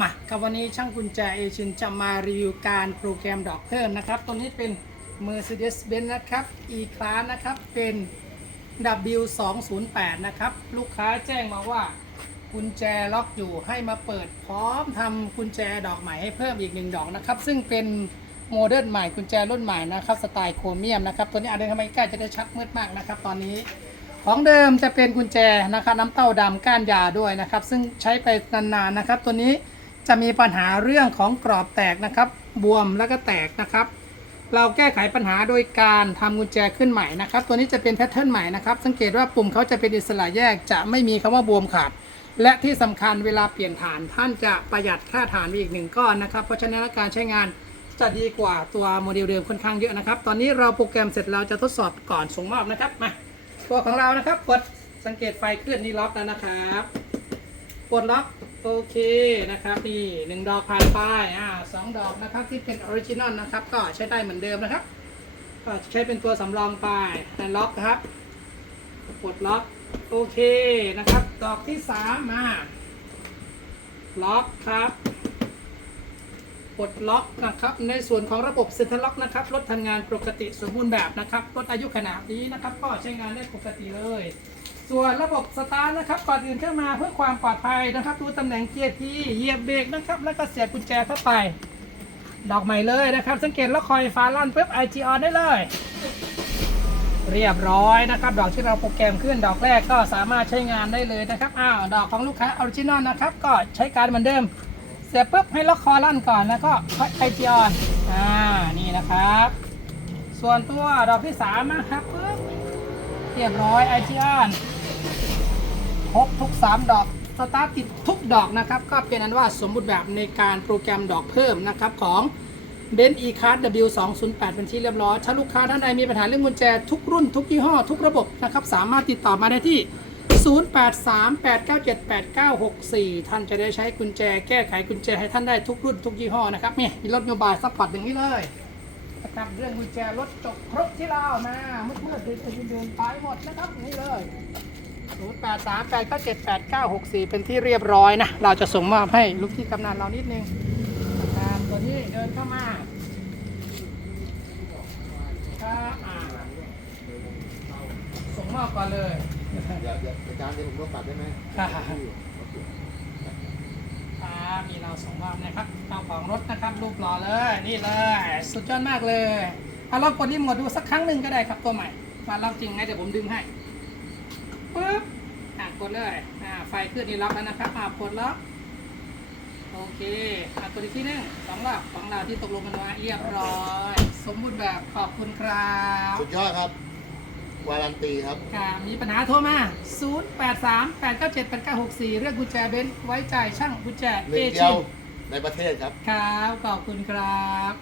มากับวันนี้ช่างกุญแจเอชินจะมารีวิวการโปรแกรมดอกเพิ่มนะครับ ตัวนี้เป็น Mercedes-Benz นะครับ E-Class นะครับ เป็น W208 นะครับ ลูกค้าแจ้งมาว่ากุญแจล็อกอยู่ให้มาเปิดพร้อมทำกุญแจดอกใหม่ให้เพิ่มอีกหนึ่งดอกนะครับ ซึ่งเป็นโมเดิร์นใหม่กุญแจรุ่นใหม่นะครับ สไตล์โครเมียมนะครับ ตัวนี้อาจจะทำไมใกล้จะได้ชัดมืดมากนะครับ ตอนนี้ของเดิมจะเป็นกุญแจนะครับน้ำเต้าดำก้านยาด้วยนะครับ ซึ่งใช้ไปนานๆนะครับ ตัวนี้ จะมีปัญหาเรื่องของกรอบแตกนะครับ บวมแล้วก็แตกนะครับ เราแก้ไขปัญหาโดยการทำกุญแจขึ้นใหม่นะครับ ตัวนี้จะเป็นแพทเทิร์นใหม่นะครับ สังเกตว่าปุ่มเขาจะเป็นอิสระแยกจะไม่มีคำว่าบวมขาด และที่สำคัญเวลาเปลี่ยนฐานท่านจะประหยัดค่าฐานไปอีกหนึ่งก้อนนะครับ เพราะฉะนั้นการใช้งานจะดีกว่าตัวโมเดลเดิมค่อนข้างเยอะนะครับ ตอนนี้เราโปรแกรมเสร็จเราจะทดสอบก่อนส่งมอบนะครับ มา ตัวของเรานะครับ กดสังเกตไฟเคลื่อนที่ล็อกแล้วนะครับ กดล็อก โอเคนะครับนี่หนึ่งดอกผ่านไปอ่าสองดอกนะครับที่เป็นออริจินอลนะครับ ก็ใช้ได้เหมือนเดิมนะครับ ก็ใช้เป็นตัวสำรองไปแต่ล็อกนะครับกดล็อกโอเคนะครับ ดอกที่สามมาล็อกครับกดล็อกนะครับ ในส่วนของระบบเซ็นทรัลล็อกนะครับรถทำงานปกติสมบูรณ์แบบนะครับรถอายุขนาดนี้นะครับ ก็ใช้งานได้ปกติเลย ส่วนระบบสตาร์ทนะครับก่อนอื่นเข้ามาเพื่อความปลอดภัยนะครับ ดูตำแหน่งเกียร์ทีเหยียบเบรกนะครับ แล้วก็เสียบกุญแจเข้าไป ดอกใหม่เลยนะครับ สังเกตแล้วคอยฟ้าลั่นปุ๊บไอจีออนได้เลย เรียบร้อยนะครับ ดอกที่เราโปรแกรมขึ้นดอกแรกก็สามารถใช้งานได้เลยนะครับอ้าวดอกของลูกค้าออริจินอลนะครับ ก็ใช้การเหมือนเดิม เสียบปุ๊บให้ล็อกคอลั่นก่อนแล้วก็ไอจีออนอ่านี่นะครับ ส่วนตัวดอกที่สามนะครับปุ๊บเรียบร้อยไอจีออน ครบทุก 3 ดอกสตาร์ทติดทุกดอกนะครับ ก็เป็นอันว่าสมบูรณ์แบบในการโปรแกรมดอกเพิ่มนะครับของเบนซ์ e-card W208 เป็นที่เรียบร้อย ถ้าลูกค้าท่านใดมีปัญหาเรื่องกุญแจทุกรุ่นทุกยี่ห้อ ทุกระบบนะครับ สามารถติดต่อมาได้ที่ 0838978964 ท่านจะได้ใช้กุญแจ แก้ไขกุญแจให้ท่านได้ทุกรุ่นทุกยี่ห้อนะครับนี่มีรถโมบายซัพพอร์ตอย่างนี้เลยนะครับเรื่องกุญแจรถจบครบที่เรามามืดๆเดินเดินไปหมดนะครับนี่เลย 0838978964 เป็นที่เรียบร้อยนะ เราจะส่งมอบให้ลูกที่กำนันเรานิดนึงตามตัวนี้เดินเข้ามาครับอ่าส่งมอบก่อนเลยเดี๋ยวเดี๋ยวอาจารย์เดี๋ยวผมต้องตัดได้ไหมครับครับมีเราส่งมอบนะครับเจ้าของรถนะครับ รูปหล่อเลย นี่เลย สุดยอดมากเลยเอาลองกดรีโมทดูสักครั้งหนึ่งก็ได้ครับตัวใหม่ มาลองจริงไงเดี๋ยวผมดึงให้ปึ๊บอะ กดเลยอ่าไฟขึ้นนี่ล็อกแล้วนะครับอ่ากดล็อกโอเคอะตัวอีกที่หนึงสองรอบของเราที่ตกลงกันไว้เรียบร้อย สมบูรณ์แบบขอบคุณครับสุดยอดครับ วารันตีครับค่ะมีปัญหาโทรมา 083 897 8964 เรื่องกุญแจเบนซ์ไว้ใจช่างกุญแจหนึ่งเอเดีชิยวนในประเทศครับ ครับขอบคุณครับ